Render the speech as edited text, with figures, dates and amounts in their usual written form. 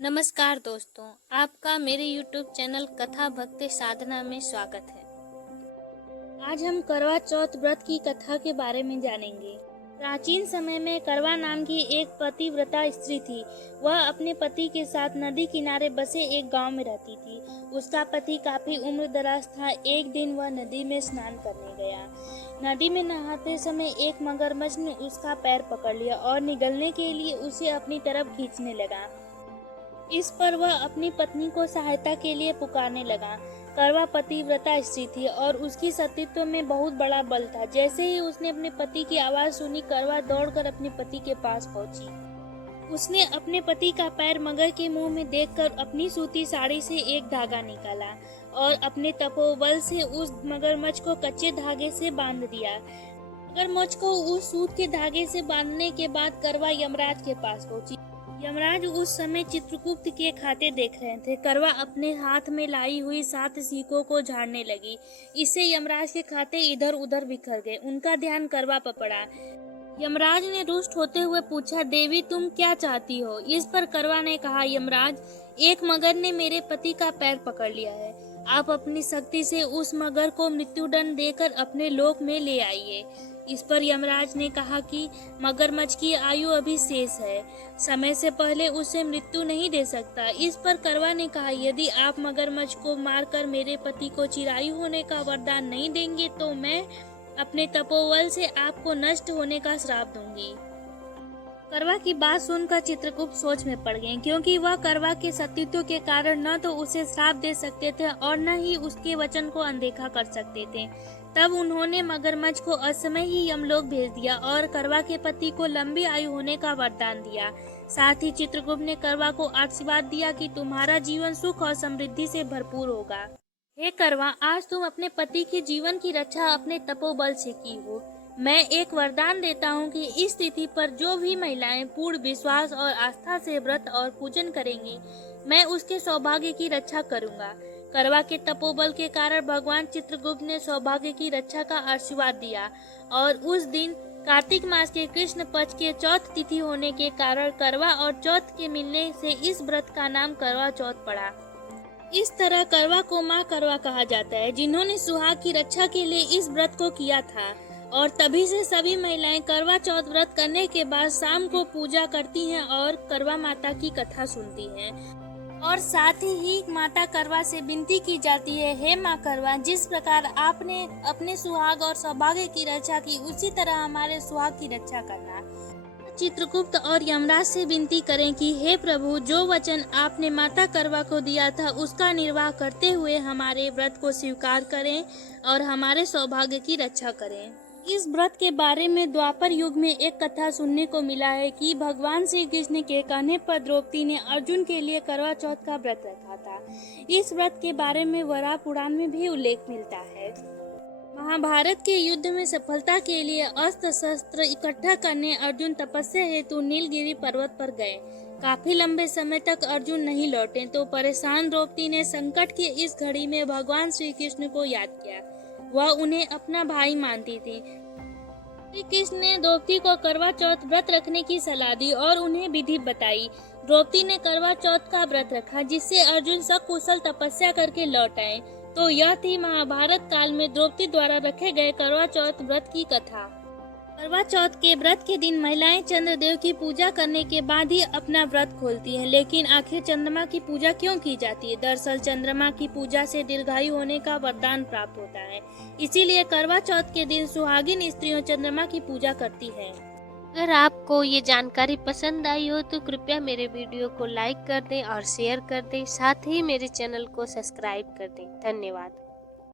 नमस्कार दोस्तों, आपका मेरे YouTube चैनल कथा भक्ति साधना में स्वागत है। आज हम करवा चौथ व्रत की कथा के बारे में जानेंगे। प्राचीन समय में करवा नाम की एक पतिव्रता स्त्री थी। वह अपने पति के साथ नदी किनारे बसे एक गांव में रहती थी। उसका पति काफी उम्रदराज था। एक दिन वह नदी में स्नान करने गया। नदी में नहाते समय एक मगरमच्छ ने उसका पैर पकड़ लिया और निगलने के लिए उसे अपनी तरफ खींचने लगा। इस पर वह अपनी पत्नी को सहायता के लिए पुकारने लगा। करवा पतिव्रता स्त्री थी और उसकी सतीत्व में बहुत बड़ा बल था। जैसे ही उसने अपने पति की आवाज सुनी, करवा दौड़कर अपने पति के पास पहुंची। उसने अपने पति का पैर मगर के मुंह में देखकर अपनी सूती साड़ी से एक धागा निकाला और अपने तपोबल से उस मगरमच्छ को कच्चे धागे से बांध दिया। मगरमच्छ को उस सूत के धागे से बांधने के बाद करवा यमराज के पास पहुंची। यमराज उस समय चित्रगुप्त के खाते देख रहे थे। करवा अपने हाथ में लाई हुई 7 सीकों को झाड़ने लगी। इससे यमराज के खाते इधर उधर बिखर गए। उनका ध्यान करवा पर पड़ा। यमराज ने रुष्ट होते हुए पूछा, देवी तुम क्या चाहती हो? इस पर करवा ने कहा, यमराज, एक मगर ने मेरे पति का पैर पकड़ लिया है। आप अपनी शक्ति से उस मगर को मृत्युदंड देकर अपने लोक में ले आइए। इस पर यमराज ने कहा कि मगरमच्छ की आयु अभी शेष है, समय से पहले उसे मृत्यु नहीं दे सकता। इस पर करवा ने कहा, यदि आप मगरमच्छ को मारकर मेरे पति को चिरायु होने का वरदान नहीं देंगे तो मैं अपने तपोबल से आपको नष्ट होने का श्राप दूंगी। करवा की बात सुनकर चित्रगुप्त सोच में पड़ गए, क्योंकि वह करवा के सतीत्व के कारण न तो उसे श्राप दे सकते थे और न ही उसके वचन को अनदेखा कर सकते थे। तब उन्होंने मगरमच्छ को असमय ही यमलोक भेज दिया और करवा के पति को लंबी आयु होने का वरदान दिया। साथ ही चित्रगुप्त ने करवा को आशीर्वाद दिया कि तुम्हारा जीवन सुख और समृद्धि से भरपूर होगा। हे करवा, आज तुम अपने पति के जीवन की रक्षा अपने तपोबल से की हो। मैं एक वरदान देता हूँ कि इस तिथि पर जो भी महिलाएं पूर्ण विश्वास और आस्था से व्रत और पूजन करेंगी, मैं उसके सौभाग्य की रक्षा करूंगा। करवा के तपोबल के कारण भगवान चित्रगुप्त ने सौभाग्य की रक्षा का आशीर्वाद दिया और उस दिन कार्तिक मास के कृष्ण पक्ष के चौथ तिथि होने के कारण करवा और चौथ के मिलने से इस व्रत का नाम करवा चौथ पड़ा। इस तरह करवा को माँ करवा कहा जाता है, जिन्होंने सुहाग की रक्षा के लिए इस व्रत को किया था। और तभी से सभी महिलाएं करवा चौथ व्रत करने के बाद शाम को पूजा करती हैं और करवा माता की कथा सुनती हैं। और साथ ही माता करवा से विनती की जाती है, हे माँ करवा, जिस प्रकार आपने अपने सुहाग और सौभाग्य की रक्षा की, उसी तरह हमारे सुहाग की रक्षा करना। चित्रगुप्त और यमराज से विनती करें कि हे प्रभु, जो वचन आपने माता करवा को दिया था उसका निर्वाह करते हुए हमारे व्रत को स्वीकार करें और हमारे सौभाग्य की रक्षा करें। इस व्रत के बारे में द्वापर युग में एक कथा सुनने को मिला है कि भगवान श्री कृष्ण के कहने पर द्रौपदी ने अर्जुन के लिए करवा चौथ का व्रत रखा था। इस व्रत के बारे में वराह पुराण में भी उल्लेख मिलता है। महाभारत के युद्ध में सफलता के लिए अस्त्र शस्त्र इकट्ठा करने अर्जुन तपस्या हेतु नीलगिरी पर्वत पर गए। काफी लंबे समय तक अर्जुन नहीं लौटे तो परेशान द्रौपदी ने संकट की इस घड़ी में भगवान श्री कृष्ण को याद किया। वह उन्हें अपना भाई मानती थी। श्री कृष्ण ने द्रौपदी को करवा चौथ व्रत रखने की सलाह दी और उन्हें विधि बताई। द्रौपदी ने करवा चौथ का व्रत रखा, जिससे अर्जुन सकुशल तपस्या करके लौट आए। तो यह थी महाभारत काल में द्रौपदी द्वारा रखे गए करवा चौथ व्रत की कथा। करवा चौथ के व्रत के दिन महिलाएं चंद्रदेव की पूजा करने के बाद ही अपना व्रत खोलती हैं। लेकिन आखिर चंद्रमा की पूजा क्यों की जाती है? दरअसल चंद्रमा की पूजा से दीर्घायु होने का वरदान प्राप्त होता है। इसीलिए करवा चौथ के दिन सुहागिन स्त्रियों चंद्रमा की पूजा करती हैं। अगर आपको ये जानकारी पसंद आई हो तो कृपया मेरे वीडियो को लाइक कर दें और शेयर कर दें। साथ ही मेरे चैनल को सब्सक्राइब कर दें। धन्यवाद।